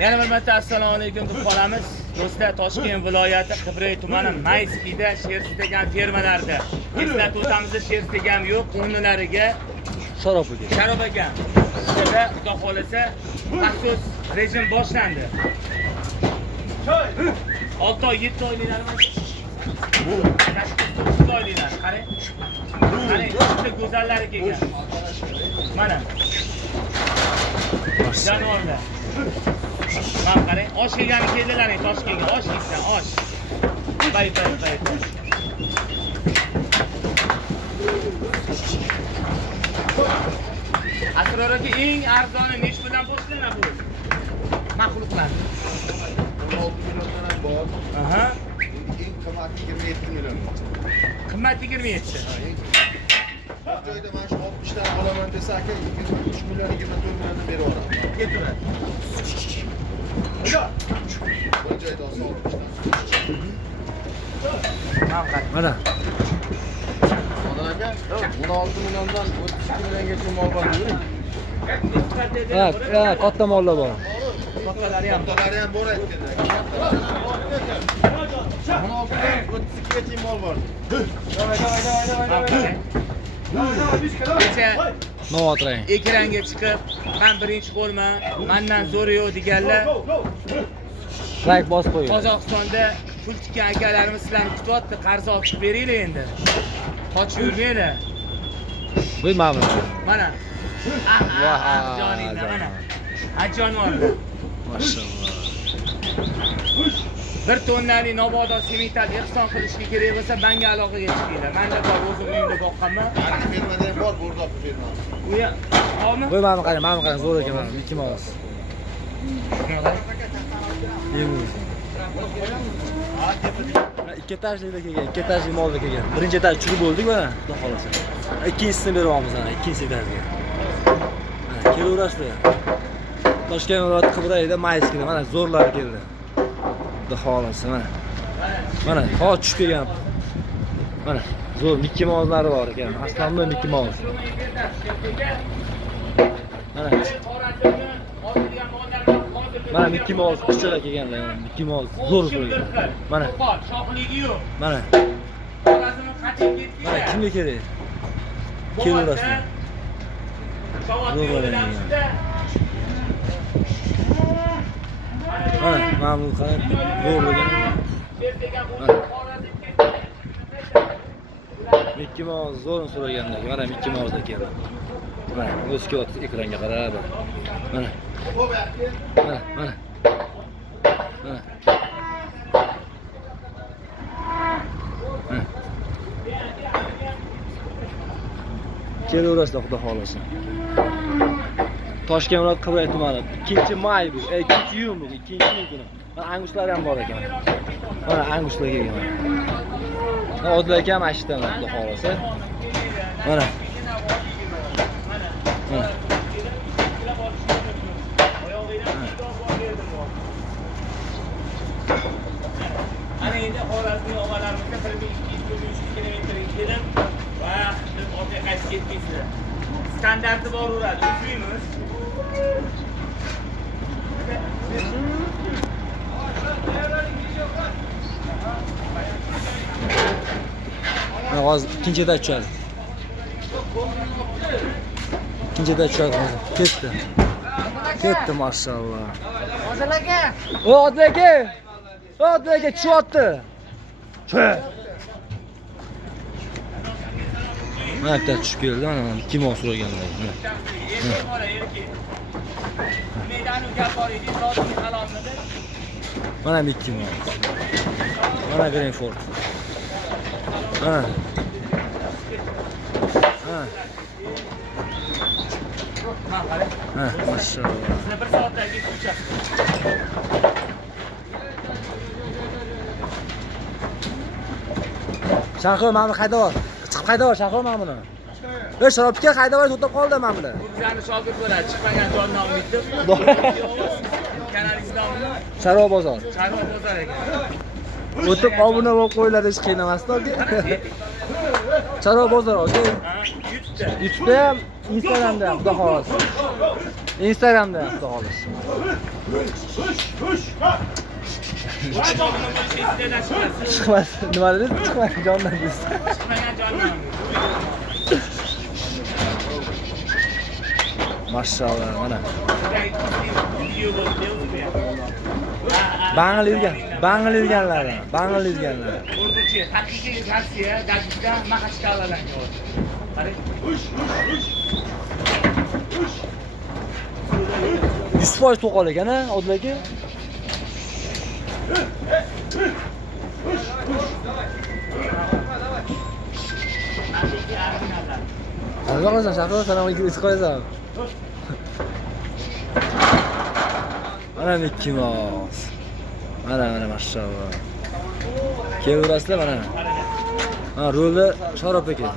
Yana bir marta assalomu alaykum deb qolamiz. Do'stlar, Toshkent viloyati Qibray tumani Mayskida Shersi degan fermalarda eslatib o'tamiz, Shersi degan yo'q, o'rnilariga Sharob aka. Sharob aka. Sizda xudo xolasa maxsus rejim boshlandi. 6 oy, 7 oyliklar emas. 8 oyliklar. Qarang. Qarang, juda go'zallari kelgan. Mana. Janorblar. Mana qarang, osh kelgani keldilaring, Toshkentga osh kelsa, osh. Bay. Asror aka, eng arzoni nech bilan boshlanadi bu? Maxluqlar. 16 milliondan ham bor. Aha. Eng qimmati 27 million. Qimmat 27. Bir joyda mana shu 60 dan olaman desa aka 23 million 24 milliondan berib yuboraman. Ketaveradi. Bir joyda olsa 60 dan. Mana. Odam aka 16 milliondan 32 milliongacha mol bor deydi. Ha, katta mollar bor. Kattalari ham Katalari ham bor aytganda. 16 dan 32 gacha mol bor. Kecha Novatrang. ekranga chiqib, men birinchi bo'lman, mendan zo'ri yo'q deganlar Like bosib qo'ying. Qozog'istonda pul tikkan akalarimiz sizlarni kutyapti, qarz olib beringlar endi. Qochib yurmanglar. Bu ma'lum. Mana. Vah, Joninglar mana. Ajonorlar. Mashallah. Bir tonnali Nobodon semental ehson qilishga kerak bo'lsa, menga aloqaga chiqinglar. Menda bor, o'zim uyimda boqqanman. Qarshi fermada ham bor, Bo'rdoqli ferma. U ya, qolmi? Bu ma'lum qarang, zo'r ekan mana. Ikki moz. Ikki etajlikda kelgan, ikki etajli molda kelgan. Birinchi etaj tushirib bo'ldik mana, xudo xolasa. Ikkinchisini beryapmiz mana, ikkinchi etajga. Mana kelaverasizlar. Toshkent viloyati Qibrayda Mayskida mana zo'rlar keldi. Xudo xolasa mana. Mana hozir tushib kelgan. Mana zo'r Mickey Mouse'lari bor ekan. Aslanli Mickey Mouse. Mana. Mana Mickey Mouse qizchalar kelganlar. Mickey Mouse zo'r so'ygan. Mana. Shoxligi yo'q. Mana. Xorazmni qachib ketdi. Mana kimga kerak? Kelaverasizlar. Mana ma'mur qarab zo'rlagan. Mickey Mouse zo'rin so'raganlar. Mana Mickey Mouse keldi. Mana o'zi kelyapti ekranga qarab. Mana. Mana. Kelaverasizlar xudo xolasa. Toshkent viloyati Qibray tumani 2-may bu, 2-iyun bu, 2-iyun kuni. Mana angushlar ham bor ekan. Mana angushlar kelgan. Mana Odil aka ham ashitaman xudo xolasa. Mana. Ana endi Xorazmning og'alarimizda 1-2-3 kilometr kelim va biz ortga qaytib ketmaysizlar. Standarti boraveradi. O'zimiz. Mana hozir ikkinchi etaj tushadi. İkinci etaj tushadi hozir. Ketdi. Ketdi maşallah. Odil aka. Odil aka. Odil aka tushyapti. Mana bitta tushib keldi, mana kim o'sirganlar. Mana Mickey Mouse. Mana Greenford. Ha. Ha, maşallah. Sizni bir soatdan keyin uçasiz. Shahro mana qayda bor? Chiqib qayda bor Shahro mana buni? Ey Sharobga qayda bor? To'xtab qoldi mana buni. Bu bizlarni shogird bo'ladi. Chiqmagan jonni olmaydi. Kanal Islomni Sharro bozor. Sharro bozor ekan. O'tib obuna bo'lib qo'yiladi, hech qiynamasdan. Charo bozor aka. Ha, yutdi. YouTube'da ham, Instagramda ham, xudo xohlasa. Instagramda ham, xudo xohlasa. Jonni bo'lish istedan chiqasiz. Chiqmas, nima dedingiz? Chiqmas, jondan dedingiz. Chiqmagan jondan. Mashallah, mana. Video bo'ldi bu yerda. Bang'il yurganlar. O'rduchi, haqiqiy Rossiya gazitda Maxachkalalarga o'tdi. Qarang. 100% to'qol ekan-a, Odil aka. Haqiqiy arminalar. Alloh qo'ysin, shaqir salom alaykum, esib qo'yasan. Mana Mikkimoz. Mana mashallah. Kevrasizlar mana. Ha, roli Sharof aka.